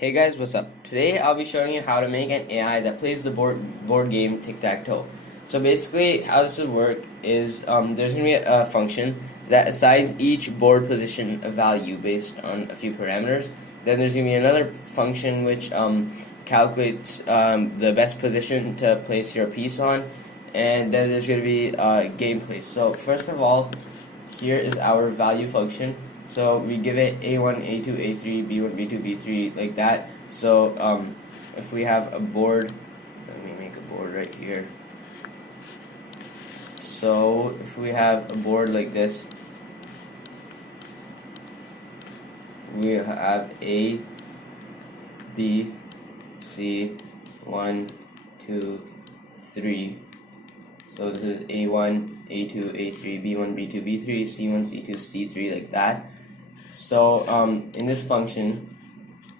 Hey guys, what's up? Today I'll be showing you how to make an AI that plays the board game Tic Tac Toe. So basically, how this would work is there's gonna be a function that assigns each board position a value based on a few parameters. Then there's gonna be another function which calculates the best position to place your piece on, and then there's gonna be gameplay. So first of all, here is our value function. So we give it A1, A2, A3, B1, B2, B3, like that. So if we have a board, let me make a board right here. So if we have a board like this, we have A, B, C, 1, 2, 3. So this is A1, A2, A3, B1, B2, B3, C1, C2, C3, like that. So in this function,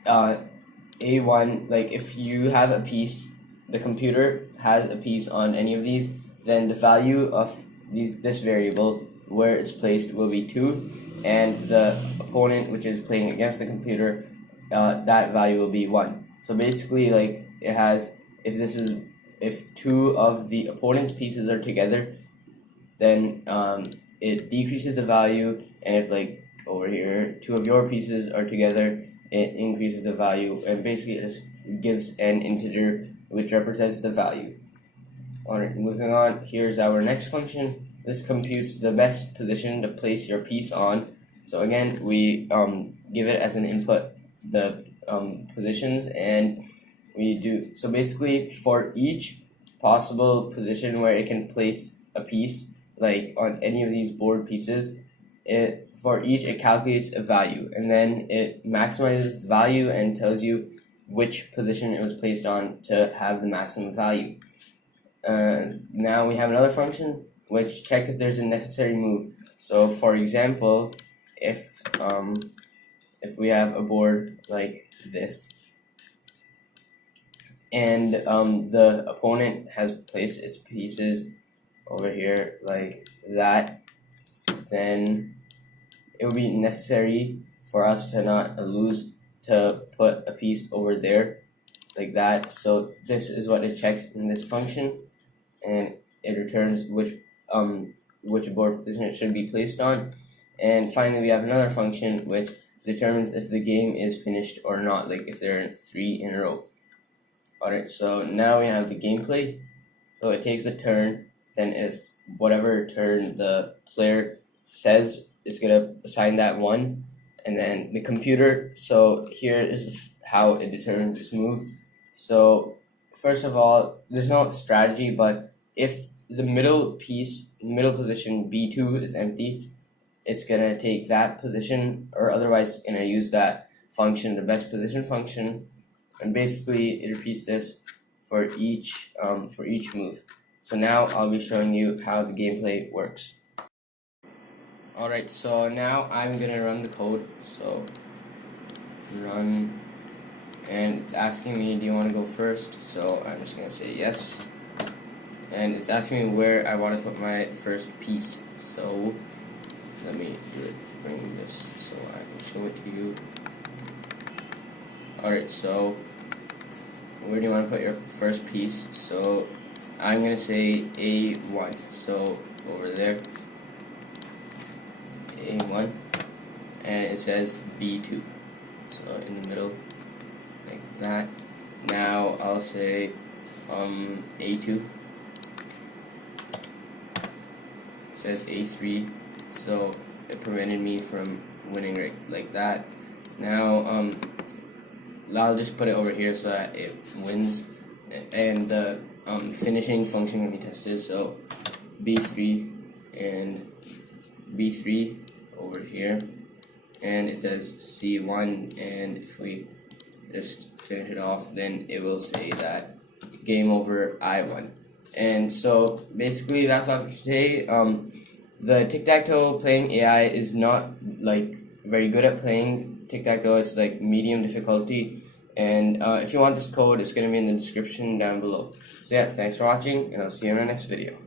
A1, like if you have a piece, the computer has a piece on any of these, then the value of this variable where it's placed will be 2, and the opponent, which is playing against the computer, that value will be 1. So basically, like it has, if 2 of the opponent's pieces are together, then it decreases the value, and if like over here 2 of your pieces are together, it increases the value, and basically it just gives an integer which represents the value. Alright, moving on, here's our next function. This computes the best position to place your piece on. So again, we give it as an input the positions, and we do so basically for each possible position where it can place a piece, like on any of these board pieces, for each it calculates a value, and then it maximizes the value and tells you which position it was placed on to have the maximum value. Now we have another function which checks if there's a necessary move. So for example, if we have a board like this, and the opponent has placed its pieces over here like that, then it would be necessary for us to not lose to put a piece over there like that. So this is what it checks in this function, and it returns which board position it should be placed on. And finally, we have another function which determines if the game is finished or not, like if there are 3 in a row. Alright, so now we have the gameplay. So it takes the turn, then it's whatever turn the player says is gonna assign that 1, and then the computer. So here is how it determines its move. So first of all, there's no strategy, but if the middle position B2 is empty, it's gonna take that position, or otherwise it's gonna use that function, the best position function, and basically it repeats this for each move. So now I'll be showing you how the gameplay works. Alright, so now I'm gonna run the code. So run, and it's asking me, do you want to go first? So I'm just gonna say yes, and it's asking me where I want to put my first piece. So let me bring this so I can show it to you. Alright, so where do you want to put your first piece? So I'm gonna say A1, so over there, A1, and it says B2, so in the middle, like that. Now I'll say A2, it says A3, so it prevented me from winning right like that. Now I'll just put it over here so that it wins, and the finishing function can be tested. So B3 and B3 over here, and it says C1, and if we just finish it off, then it will say that game over, I won. And so basically that's all for today. The tic-tac-toe playing AI is not like very good at playing tic-tac-toe. It's like medium difficulty, and if you want this code, it's going to be in the description down below. So yeah, thanks for watching, and I'll see you in the next video.